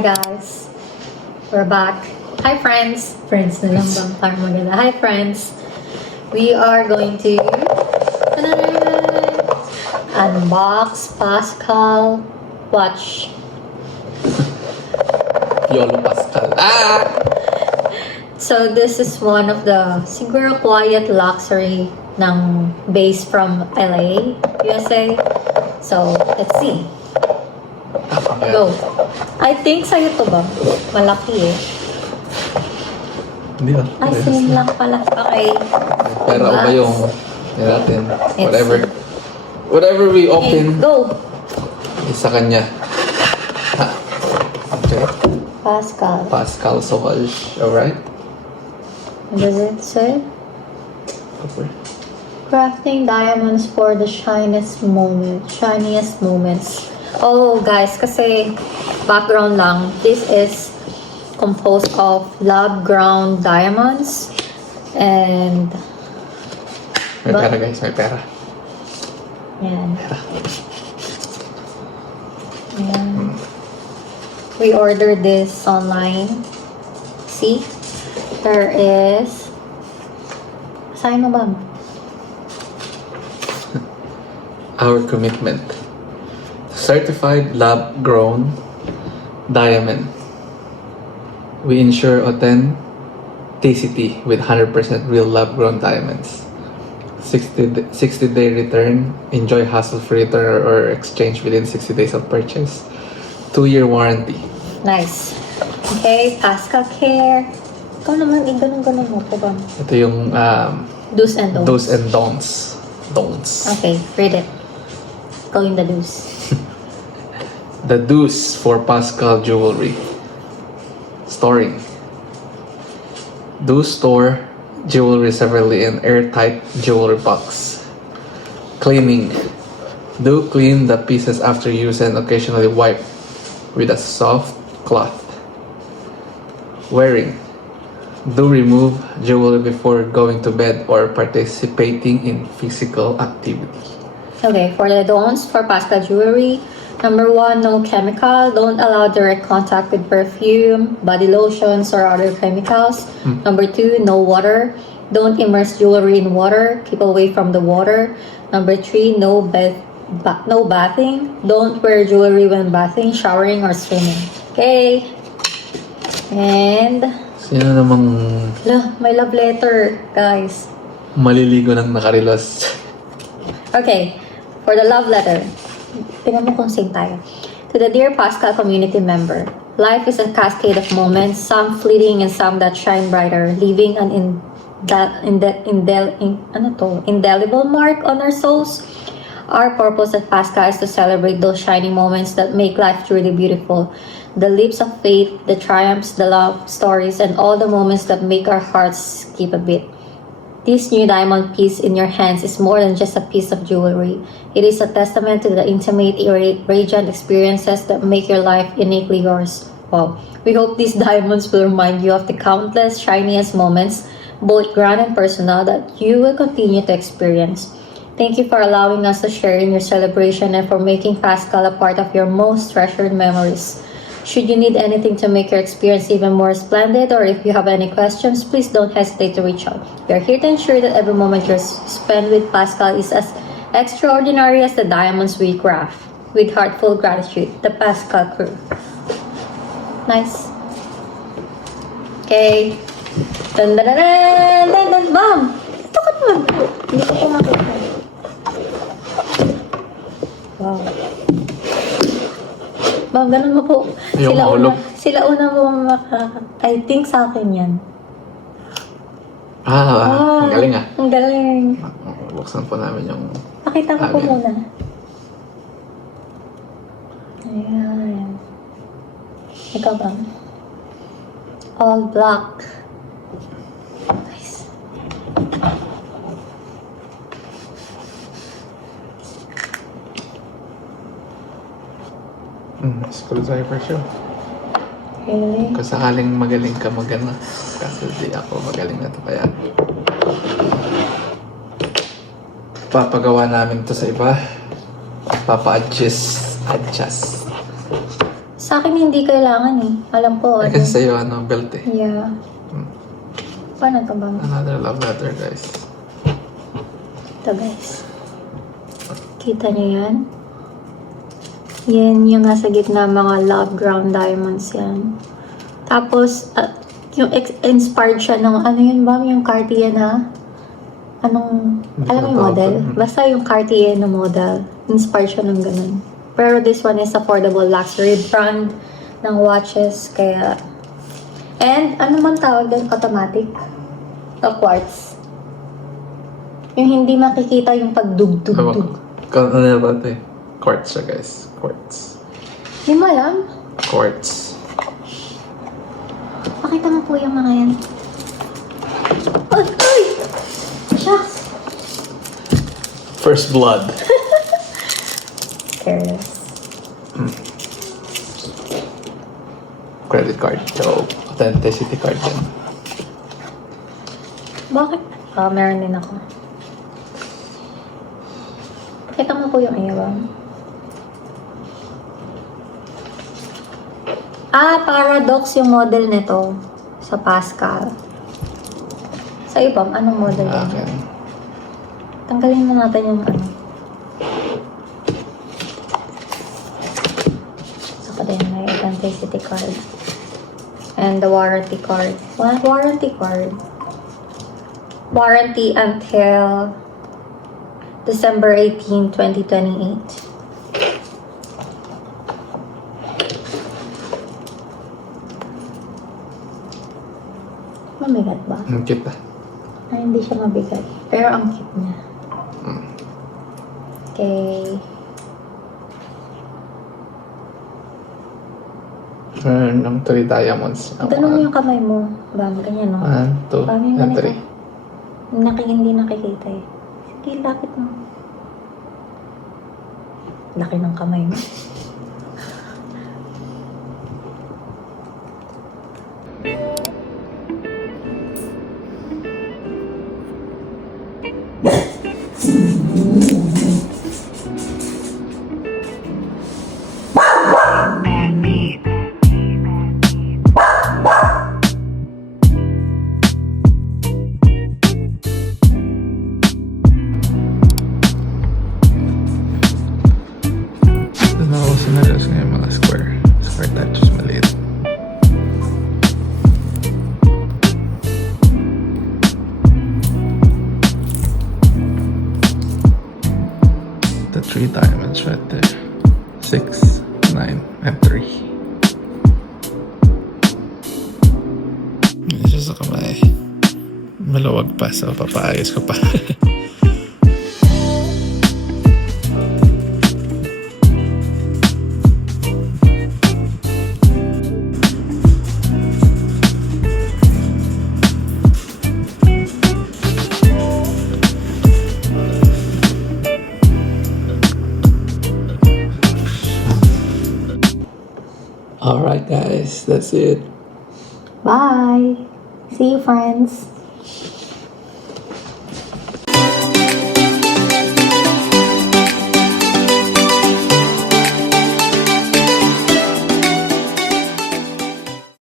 Hi guys, we're back. Hi friends. Friends na lang bang parang maganda. Hi friends. We are going to unbox Pascal watch. Yolo Pascal. So this is one of the siguro quiet luxury ng base from LA, USA. So let's see. Go. I think sa'yo to ba? Malaki eh. Hindi ba? Ah, same lang pala. Okay. Pero Diba? ba yung natin? It's- Whatever we Okay, open, go. isa kanya. Ha. Okay. Pascal. Pascal Sauvage. Alright. What does it say? Okay. Crafting diamonds for the shiniest moments. Oh, guys, kasi background lang. This is composed of lab-ground diamonds and May But- pera guys, may pera. yan. Yan. We ordered this online. See? There is... Saan mo ba? Our commitment. Certified lab-grown diamond. We ensure authenticity with 100% real lab-grown diamonds. 60-day return. Enjoy hassle-free return or exchange within 60 days of purchase. 2-year warranty. Nice. Okay, Pascal Care. Ikaw naman, ganun mo po ba? Ito yung Do's and don'ts. do's and don'ts. Don'ts. Okay, read it. Ikaw yung the do's. The do's for Pascal jewelry. Storing. Do store jewelry separately in airtight jewelry box. Cleaning. Do clean the pieces after use and occasionally wipe with a soft cloth. Wearing. Do remove jewelry before going to bed or participating in physical activity. Okay, for the don'ts for Pascal jewelry, number 1, no chemical. Don't allow direct contact with perfume, body lotions, or other chemicals. Number 2, no water. Don't immerse jewelry in water. Keep away from the water. Number 3, no bathing. Don't wear jewelry when bathing, showering, or swimming. Okay. And, Sino namang may love letter, guys. maliligo ng nakarilos? Okay, for the love letter. Tingnan mo kung same tayo. To the dear Pascal community member, life is a cascade of moments, some fleeting and some that shine brighter, leaving an indelible mark on our souls. Our purpose at Pascal is to celebrate those shining moments that make life truly beautiful. The leaps of faith, the triumphs, the love stories, and all the moments that make our hearts skip a bit. This new diamond piece in your hands is more than just a piece of jewelry. It is a testament to the intimate, radiant experiences that make your life uniquely yours. Wow. We hope these diamonds will remind you of the countless shiniest moments, both grand and personal, that you will continue to experience. Thank you for allowing us to share in your celebration and for making Pascal a part of your most treasured memories. Should you need anything to make your experience even more splendid, or if you have any questions, please don't hesitate to reach out. We are here to ensure that every moment you spend with Pascal is as extraordinary as the diamonds we craft. With heartfelt gratitude, the Pascal crew. Nice. Okay. Dun dun dun dun dun dun bam! Ito ka naman. Hindi ko makita. Wow. Bam, ganun mo po. Ayaw mahulog. Sila una mo I think sa akin yan. Ang galing ah. Ang galing. Buksan po namin yung... Pakita ko po Ayan. muna. Ayan. Ikaw ba? All black. Nice. Screwdriver siya. Really? Kung sakaling magaling ka magana. Kasi di ako magaling na to kaya. Papagawa namin to sa iba. Papa-adjust. Sa akin hindi kailangan eh. Alam ko Eh, ano. kasi sa'yo, belt eh. Yeah. Paano to ba? Another love letter, guys. Ito guys. Kita niyo yan? Yan yung nasa gitna mga love ground diamonds yan. Tapos, yung inspired siya ng ano yun ba? Yung Cartier na anong, Hindi alam ko mo yung model? tawag. Basta yung Cartier na model. Inspired siya ng ganun. Pero this one is affordable luxury brand ng watches. Kaya, and ano man tawag doon? Automatic? O quartz? Yung hindi makikita yung pagdug-dug-dug. Ano ba ito eh? Quartz siya, guys. Quartz. Hindi mo alam? Quartz. Pakita mo po yung mga yan. Ay! Ay! Shucks! First blood. Careless. Credit card. So, authenticity card din. Bakit? Meron din ako. Pakita mo po yung iwan. Paradox yung model nito sa Pascal. Sa ibang, anong model yun? Akin. Tanggalin mo natin yung ano. Saka din may authenticity card. And the warranty card. What warranty card? Warranty until December 18, 2028. Mabigat ba? Ang cute ah. Ay, hindi siya mabigat. Pero ang cute niya. Okay. Meron ng 3 diamonds. Ganun mo yung kamay mo. Bam, ganyan, no? 1, 2, Bam, yung and ganito. 3. Hindi nakikita eh. Sige, lapit mo. Laki ng kamay mo. Doon ako sinalas ngayon mga square. Square touches maliit. The 3 diamonds right there. 6, 9, and 3. Isa sa kamay. Maluwag pa, so papaayos ko pa. Alright guys, that's it. Bye! See you, friends!